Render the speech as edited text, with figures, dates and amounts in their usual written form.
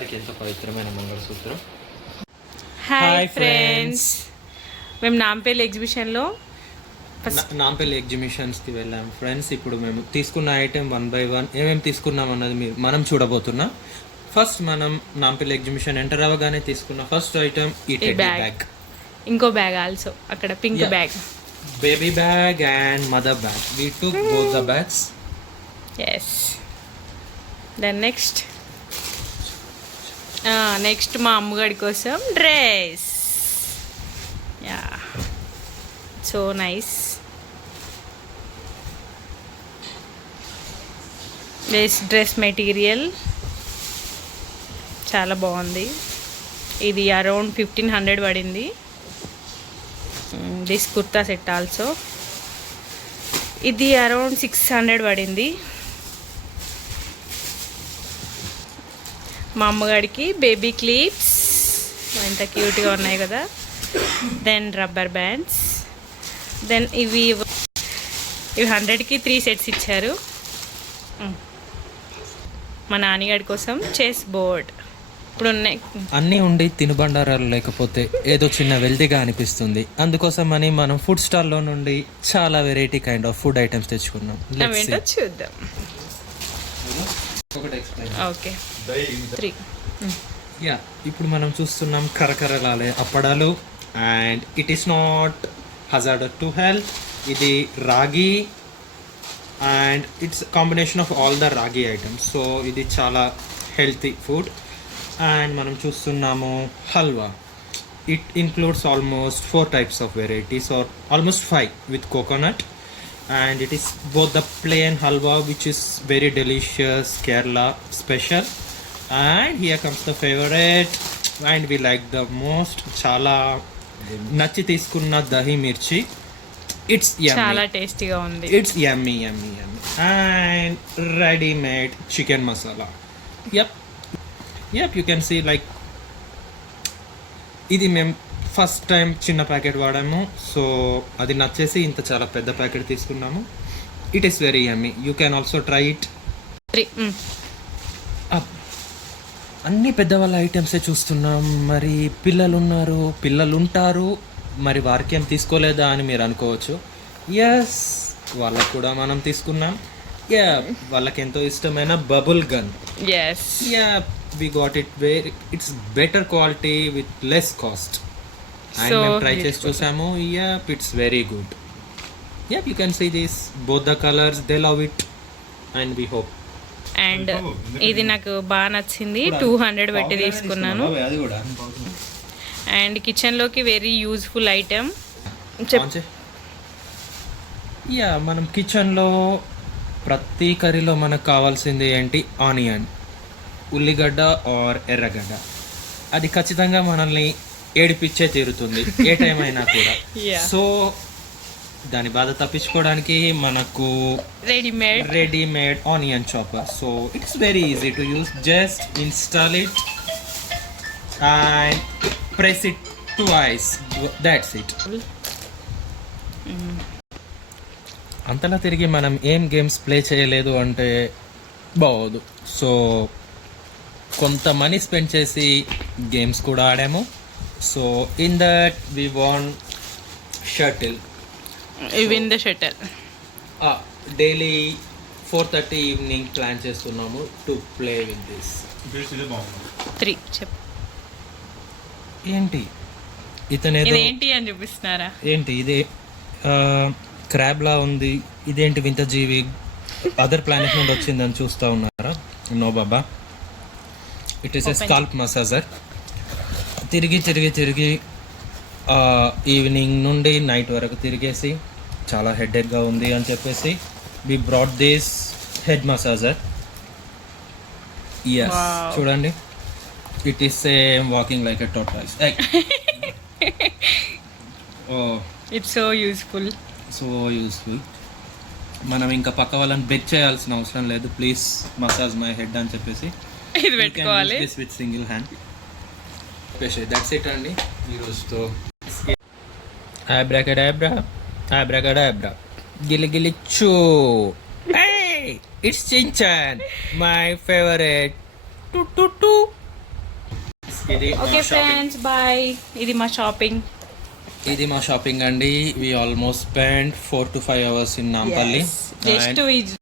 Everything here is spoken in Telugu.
అమ్మవారికి ఎంతో పవిత్రమైన మంగళసూత్రం. హాయ్ ఫ్రెండ్స్, మేము నాంపల్లి ఎగ్జిబిషన్లో నాంపల్లి ఎగ్జిబిషన్స్కి వెళ్ళాం ఫ్రెండ్స్. ఇప్పుడు మేము తీసుకున్న ఐటెం 1 by 1 ఏమేమి తీసుకున్నాం అన్నది మనం చూడబోతున్నాం. ఫస్ట్ మనం నాంపల్లి ఎగ్జిబిషన్ ఎంటర్ అవ్వగానే తీసుకున్న ఫస్ట్ ఐటెం ఈ టెడ్డీ బ్యాగ్. ఇంకో బ్యాగ్ ఆల్సో అక్కడ pink bag, baby bag and mother bag. We took both the bags. Yes. Then next మా అమ్మగాడి కోసం dress. Yeah, so nice. Dress material చాలా బాగుంది. ఇది అరౌండ్ 1500 పడింది. దిస్ కుర్తా సెట్ ఆల్సో ఇది అరౌండ్ 600 పడింది. మా అమ్మగాడికి బేబీ క్లిప్స్ ఎంత క్యూట్గా ఉన్నాయి కదా. Then rubber bands. దెన్ ఇవి 100కి 3 సెట్స్ ఇచ్చారు. మా నాన్నగాడి కోసం చెస్ బోర్డ్. ఇప్పుడు ఉన్నాయి అన్నీ ఉండి తినుబండారాలు లేకపోతే ఏదో చిన్న వెల్తీగా అనిపిస్తుంది. అందుకోసం అని మనం ఫుడ్ స్టాల్లో నుండి చాలా variety kind of food items తెచ్చుకున్నాం. అవేంటో చూద్దాం. ఓకే, 3. యా, ఇప్పుడు మనం చూస్తున్నాం కరకరలాలే అప్పడాలు. And it is not hazardous to health. ఇది రాగి and it's combination of all the రాగి ఐటమ్స్. సో ఇది చాలా హెల్తీ ఫుడ్. అండ్ మనం చూస్తున్నాము halwa. It includes almost 4 types of varieties, or almost 5 with coconut. And it is both the plain halwa, which is very delicious, Kerala special. And here comes the favorite, and we like the most. Chala nachi తీసుకున్న దహి మిర్చి. It's yummy. చాలా టేస్టీగా ఉంది. It's yummy. And ready made chicken masala. Yep, you can see like ఇది మేము ఫస్ట్ టైం చిన్న ప్యాకెట్ వాడాము. సో అది నచ్చేసి ఇంత చాలా పెద్ద ప్యాకెట్ తీసుకున్నాము. It is very yummy. You can also try it. 3. అన్ని పెద్దవాళ్ళ ఐటమ్సే చూస్తున్నాం. మరి పిల్లలు ఉంటారు, మరి వారికి ఏం తీసుకోలేదా అని మీరు అనుకోవచ్చు. ఎస్, వాళ్ళకు కూడా మనం తీసుకున్నాం. యా, వాళ్ళకి ఎంతో ఇష్టమైన bubble gun. Yes, yeah, we got it very, it's better quality with less cost. And we try చేసి చూసాము. Yep, it's very good. Yep, you can see this, both the colors, they love it and we hope. And ఇది నాకు బాగా నచ్చింది. 200 పెట్టి తీసుకున్నాను. అండ్ కిచెన్లోకి వెరీ యూజ్ఫుల్ ఐటెం. యా, మనం కిచెన్లో ప్రతి కర్రీలో మనకు కావాల్సింది ఏంటి? ఆనియన్, ఉల్లిగడ్డ ఆర్ ఎర్రగడ్డ. అది ఖచ్చితంగా మనల్ని ఏడిపిచ్చే తీరుతుంది ఏ టైం అయినా కూడా. సో దాని బాధ తప్పించుకోవడానికి మనకు readymade onion chopper. So it's very easy to use. Just install it and press it twice. That's it. అంతలా తిరిగి మనం ఏం గేమ్స్ ప్లే చేయలేదు అంటే బాగోదు. సో కొంత మనీ స్పెండ్ చేసి గేమ్స్ కూడా ఆడాము. So in that we won shuttle. Daily 4:30 evening plan చేస్తున్నాము టు ప్లే విత్ దిస్. 3 చెప్పు. ఏంటి ఇదేంటి అని చూపిస్తున్నారా? ఏంటి ఇదే క్రాబ్లా ఉంది. ఇదేంటి వింత జీవి, అదర్ ప్లానెట్ నుండి వచ్చిందని చూస్తూ ఉన్నారా? నో బాబా, it is a scalp massager. తిరిగి ఈవినింగ్ నుండి నైట్ వరకు తిరిగేసి చాలా హెడేక్గా ఉంది అని చెప్పేసి we brought this head massager. yes, చూడండి, it is same walking like a tortoise. It's so useful. మనం ఇంకా పక్క వాళ్ళని బెక్ చేయాల్సిన అవసరం లేదు. ప్లీజ్ మసాజ్ మై హెడ్ అని చెప్పేసి ఇది పెట్టుకోవాలి with single hand. That's it అండి ఈరోజుతో. అబ్రాకడాబ్రా గిలి చూ. It's Shinchan, my favourite. ఇది మా ఓకే షాపింగ్. Friends bye. ఇది మా షాపింగ్. ఇది మా షాపింగ్ అండి. We almost spend 4 to 5 hours in Nampally. Just